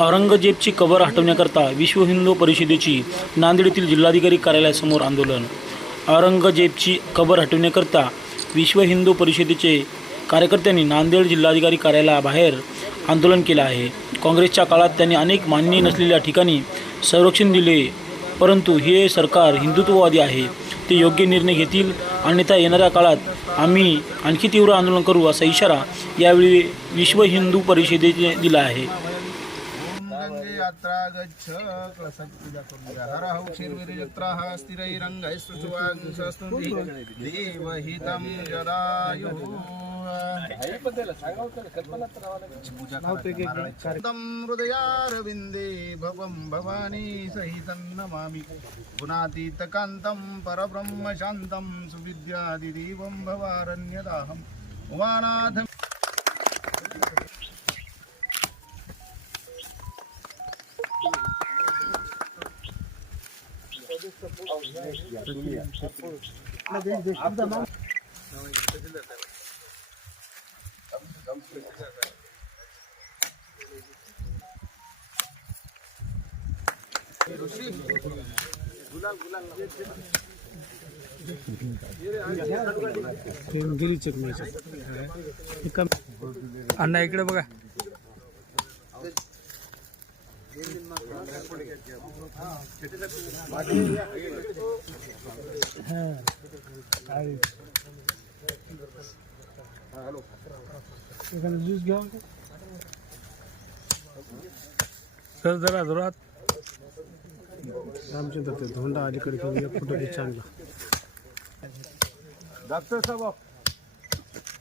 औरंगजेबची कबर हटवण्याकरता विश्व हिंदू परिषदेची नांदेड येथील जिल्हाधिकारी कार्यालयासमोर आंदोलन. औरंगजेबची कबर हटवण्याकरता विश्व हिंदू परिषदेचे कार्यकर्त्यांनी नांदेड जिल्हाधिकारी कार्यालयाबाहेर आंदोलन केलं आहे. काँग्रेसच्या काळात त्यांनी अनेक मान्य नसलेल्या ठिकाणी संरक्षण दिले परंतु हे सरकार हिंदुत्ववादी आहे. ते योग्य निर्णय घेतील. अन्यथा येणाऱ्या काळात आम्ही आणखी तीव्र आंदोलन करू असा इशारा यावेळी विश्व हिंदू परिषदेने दिला आहे. यात्रा गच्छ क्लसत्पूजा करूया देवहितं जदायुः तं हृदयारविन्दे भवं भवानी सहितं नमामि गुणातीतकान्तं परब्रह्मशान्तं सुविद्यादिदेवं भवारण्यदाहम् उमानाथम् अण्णा इकडे बघा. सर जरा जोरात रामचंद्र ते धोंडा अलीकडे घेऊन एक फोटो घे चांगला. डॉक्टर साहेब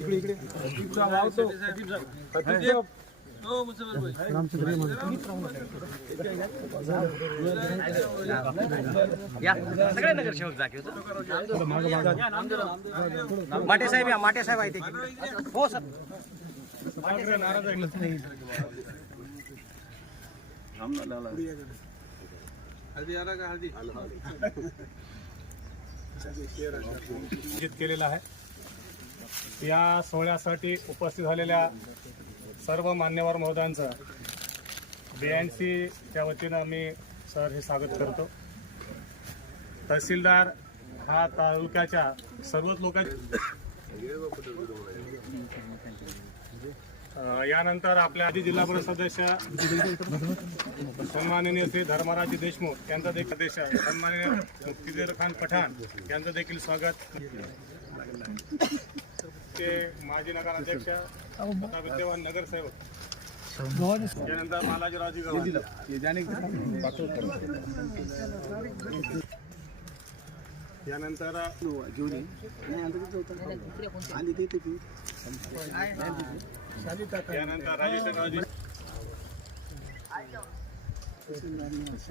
इकडे इकडे रामचंद्र हे म्हणतो माटे साहेब या माटे साहेब आहेत हो सर. आयोजित केलेला आहे. या सोहळ्यासाठी उपस्थित झालेल्या सर्व मान्यवर महोदयांचं बी सीच्या वतीनं मी सर हे स्वागत करतो. तहसीलदार हा तालुक्याच्या सर्वच लोक यानंतर आपल्या आधी जिल्हा परिषद सदस्य सन्माननीय श्री धर्मराज देशमुख यांचा देखील आदेश आहे. सन्माननीय मुक्तीदेव खान पठाण यांचं देखील स्वागत. ते माजी नगराध्यक्ष प्रताप विद्यमान नगरसेवक. यानंतर बालाजीरावजी त्यानंतर यानंतर यानंतर राजेशरावजी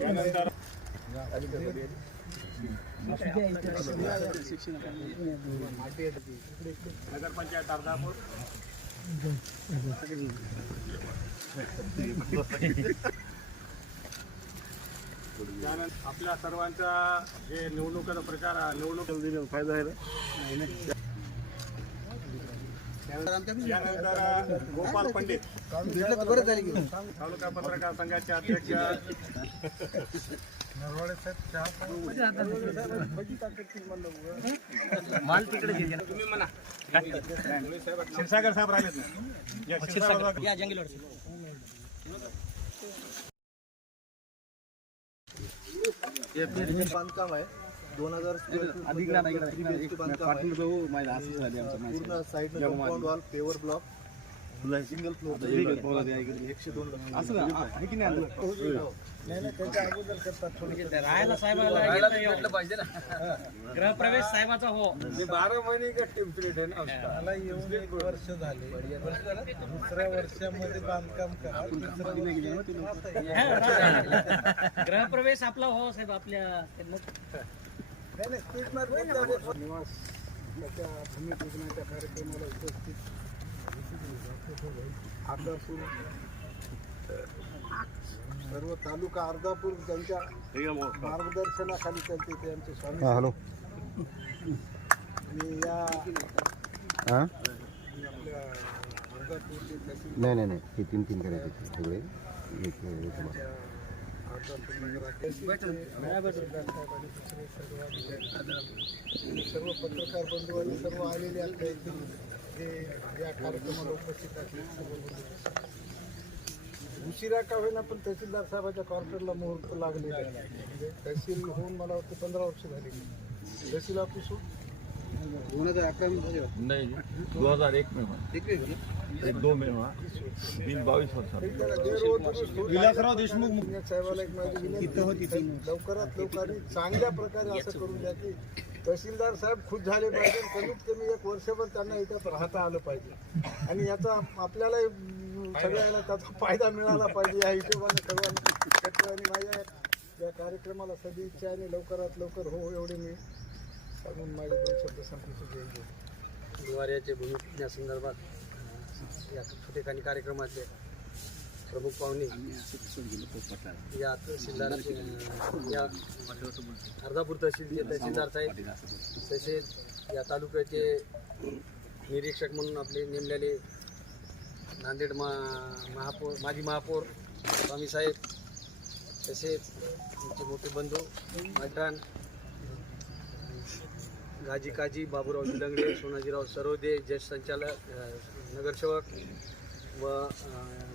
यानंतर नगरपंचायत अर्धापूर त्यानंतर आपल्या सर्वांचा जे निवडणुकीचा प्रचार निवडणूक फायदा आहे यानंतर गोपाल पंडित. तालुका पत्रकार संघाचे अध्यक्ष. माल तिकडे घे तुम्ही म्हणा क्षीरसागर साहेब राहिलेत ना या क्षीरसागर या जंगल बांधकाम आहे दोन हजार बांधकाम आहे पूर्ण side compound wall paver block राहायला साहेबाला गृहप्रवेश साहेबाचा हो. बारा महिने का टेम्परेट आहे ना? मला येऊन एक वर्ष झाले. दुसऱ्या वर्षामध्ये बांधकाम करा. गृहप्रवेश आपला हो साहेब आपल्या निवास त्याच्या भूमिपूजनाच्या कार्यक्रमाला उपस्थित. अर्धापूर सर्व तालुका अर्धापूर त्यांच्या मार्गदर्शनाखाली चालते ते आमचे स्वामी हॅलो. आणि या हां? आपल्या अर्धापूरचे तहसील नाही नाही नाही. हे तीन तीन करायचे सगळे. एक. अर्धापूर सर्व पत्रकार बंधू आणि सर्व आलेले आपल्या इथे जे या कार्यक्रमाला उपस्थित असले सर्व. उशिरा का होईना पण तहसीलदार साहेबाच्या क्वार्टरला मुहूर्त लागलेला आहे म्हणजे तहसील होऊन मला वाटतं पंधरा वर्ष झाली. तहसील ऑफिस होऊन. दोन हजार अकरा नहीं दो हजार एक में एक दो में बाईस वर्ष विलासराव देशमुख साहेबाला एक माझी विनंती होती लवकरात लवकर आणि चांगल्या प्रकारे असं करून द्या की तहसीलदार साहेब खुश झाले पाहिजे. कमीत कमी एक वर्षभर त्यांना इथं राहता आलं पाहिजे. आणि याचा आपल्याला सगळ्याला त्याचा फायदा मिळाला पाहिजे या हिशोबाने सर्वांनी. माझ्या या कार्यक्रमाला सदिच्छा आणि लवकरात लवकर हो एवढे मी. सांगून माझे दोन शब्द संपवतो जय गुरुवार्याचे भूमिपूजनासंदर्भात या ठिकाणी कार्यक्रमाचे प्रमुख पाहुणे या तहसीलदाराचे या अर्धापूर तहसीलचे तहसीलदार साहेब तसेच या तालुक्याचे निरीक्षक म्हणून आपले नेमलेले नांदेड मा महापौर माजी महापौर स्वामी साहेब तसेच आमचे मोठे बंधू मैदान गाजी काजी बाबूराव निलंगडे सोनाजीराव सरोदे ज्येष्ठ संचालक नगरसेवक व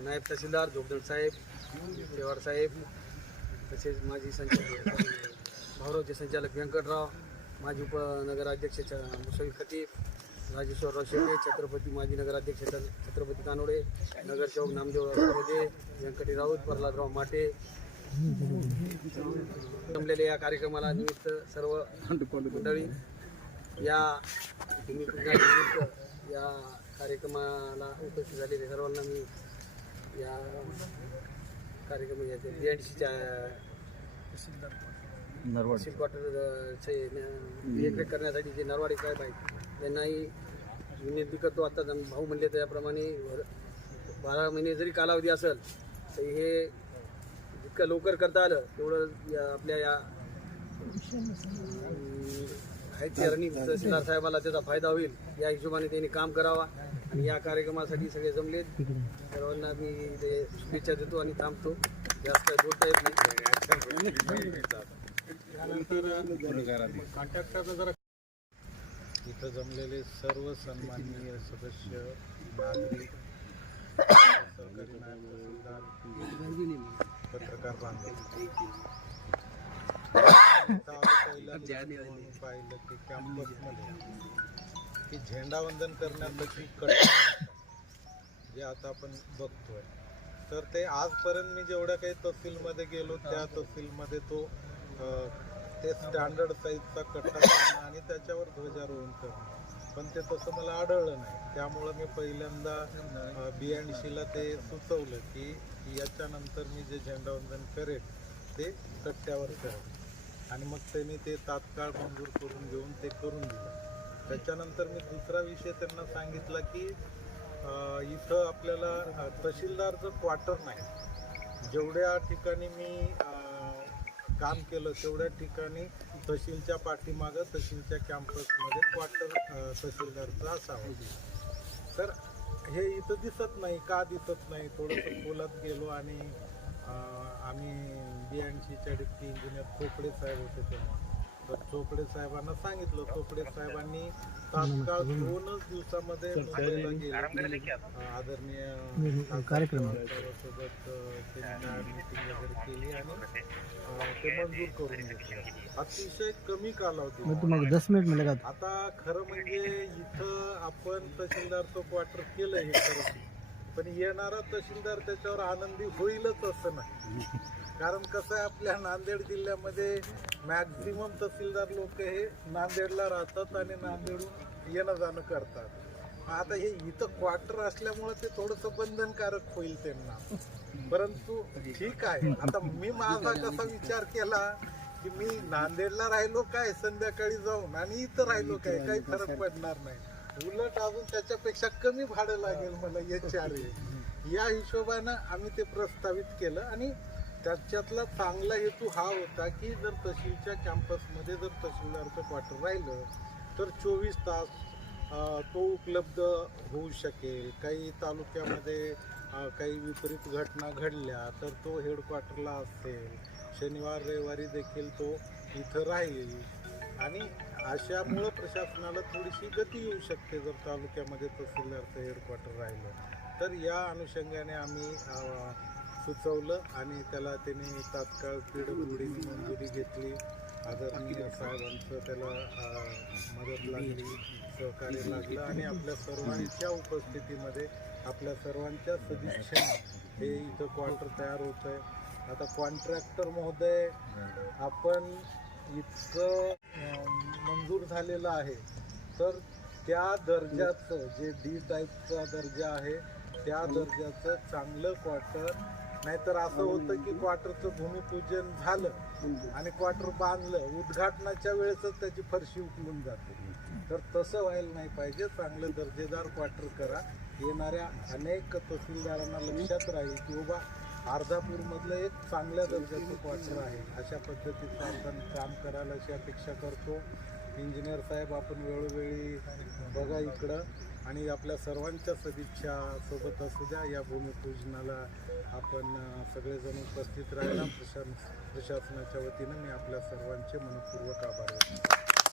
नायब तहसीलदार जोगदंड साहेब शेवार साहेब तसेच माजी संचालक भाऊरावचे संचालक व्यंकटराव माजी उपनगराध्यक्ष छ- मुसळी खतीब राजेश्वरराव शेटे छत्रपती माजी नगराध्यक्ष छत्रपती कानोडे नगरसेवक नामदेवराव सरोदे व्यंकटी राऊत प्रल्हादराव माटे. जमलेल्या या कार्यक्रमाला निमित्त सर्व मंडळी या भूमिपूजनानिमित्त या कार्यक्रमाला उपस्थित झालेल्या सर्वांना मी या कार्यक्रम बी एन सीच्या क्वार्टरचे देखरेख करण्यासाठी जे नरवाडे साहेब आहेत त्यांनाही विनंती करतो आता भाऊ म्हणले त्याप्रमाणे वर- बारा महिने जरी कालावधी असेल तर हे जितकं लवकर करता आलं तेवढं या आपल्या या आहेत रनिंग तहसीलदार साहेबाला त्याचा फायदा होईल. या हिशोबाने त्यांनी काम करावा आणि या कार्यक्रमासाठी सगळे जमलेत. सर्वांना मी ते शुभेच्छा देतो आणि थांबतो. जास्त काही बोलता येत नाही. इथं जमलेले सर्व सन्माननीय सदस्य नागरिक सहकारी नायब तहसीलदार पत्रकार बांधव. पाहिलं की कॅम्पसमध्ये की झेंडावंदन करण्यासाठी कट जे आता आपण बघतोय. तर ते आजपर्यंत मी जेवढ्या काही तहसीलमध्ये गेलो त्या तहसीलमध्ये तो ते स्टँडर्ड साईजचा कट्टा करणं आणि त्याच्यावर ध्वजारोहण करणं. पण ते तसं मला आढळलं नाही. त्यामुळं मी पहिल्यांदा बी एन सीला ते सुचवलं की याच्यानंतर मी जे झेंडावंदन करेन ते कट्ट्यावर करेन आणि मग त्यांनी ते तात्काळ मंजूर करून घेऊन ते करून दिलं. त्याच्यानंतर मी दुसरा विषय त्यांना सांगितला की इथं आपल्याला तहसीलदारचं क्वार्टर नाही. जेवढ्या ठिकाणी मी काम केलं तेवढ्या ठिकाणी तहसीलच्या पाठीमागं तहसीलच्या कॅम्पसमध्ये क्वार्टर तहसीलदारचा असावा. तर हे इथं दिसत नाही का दिसत नाही? थोडंसं बोलत गेलो आणि आम्ही बी एन सीच्या डिप्टी इंजिनियर खोपडे साहेब होते तेव्हा. तर चोपडे साहेबांना सांगितलं. चोपडे साहेबांनी तात्काळ दोनच दिवसामध्ये मुंबईला गेले. अं, आदरणीय कार्यक्रम सोबत मीटिंग वगैरे केली आणि ते मंजूर करून घेतलं. अतिशय कमी कालावधी. मैं तुम्हारे दस मिनट आता खरं म्हणजे इथं आपण तहसीलदारचं क्वार्टर केलं हे खरं. पण येणारा तहसीलदार त्याच्यावर आनंदी होईलच असं नाही. कारण कसं आहे आपल्या नांदेड जिल्ह्यामध्ये मॅक्झिमम तहसीलदार लोक हे नांदेडला राहतात आणि नांदेडहून येणं जाणं करतात. आता हे इथं क्वार्टर असल्यामुळे ते थोडंसं बंधनकारक होईल त्यांना. परंतु ठीक आहे. आता मी माझा कसा विचार केला की मी नांदेडला राहिलो काय संध्याकाळी जाऊन आणि इथं राहिलो काय काही फरक पडणार नाही. उलट अजून त्याच्यापेक्षा कमी भाडं लागेल मला एच आर या हिशोबानं आम्ही ते प्रस्तावित केलं आणि त्याच्यातला चांगला हेतू हा होता की जर तहसीलच्या कॅम्पसमध्ये जर तहसीलदारचं क्वार्टर राहिलं तर चोवीस तास तो उपलब्ध होऊ शकेल. काही तालुक्यामध्ये काही विपरीत घटना घडल्या तर तो हेडक्वार्टरला असेल. शनिवार रविवारी देखील तो इथं राहील. आणि अशामुळं प्रशासनाला थोडीशी गती येऊ शकते जर तालुक्यामध्ये तहसीलदारचं हेडक्वार्टर राहिलं. तर या अनुषंगाने आम्ही सुचवलं आणि त्याला त्याने तात्काळ पी मंजुरी घेतली. आदरणीय साहेबांचं त्याला मदत लागली सहकार्य लागलं आणि आपल्या सर्वांच्या उपस्थितीमध्ये आपल्या सर्वांच्या सदिच्छेने हे इथं क्वार्टर तयार होत आहे आता कॉन्ट्रॅक्टर महोदय आपण इतकं मंजूर झालेलं आहे. तर त्या दर्जाचं जे डी टाईपचा दर्जा आहे त्या दर्जाचं चांगलं क्वार्टर नाहीतर असं होतं की क्वार्टरचं भूमिपूजन झालं आणि क्वार्टर बांधलं. उद्घाटनाच्या वेळेसच त्याची फरशी उकलून जाते. तर तसं व्हायला नाही पाहिजे. चांगलं दर्जेदार क्वार्टर करा. येणाऱ्या अनेक तहसीलदारांना लक्षात राहील की बाबा अर्धापूरमधलं एक चांगल्या दर्जाचं क्वार्टर आहे. अशा पद्धतीचं आपण काम करायला अशी अपेक्षा करतो. इंजिनियर साहेब आपण वेळोवेळी बघा इकडं. आणि आपल्या सर्वांच्या सदिच्छा सोबत असू द्या या भूमिपूजनाला आपण सगळेजण उपस्थित राहिला प्रशासन प्रशासनाच्या वतीनं मी आपल्या सर्वांचे मनपूर्वक आभार व्यक्त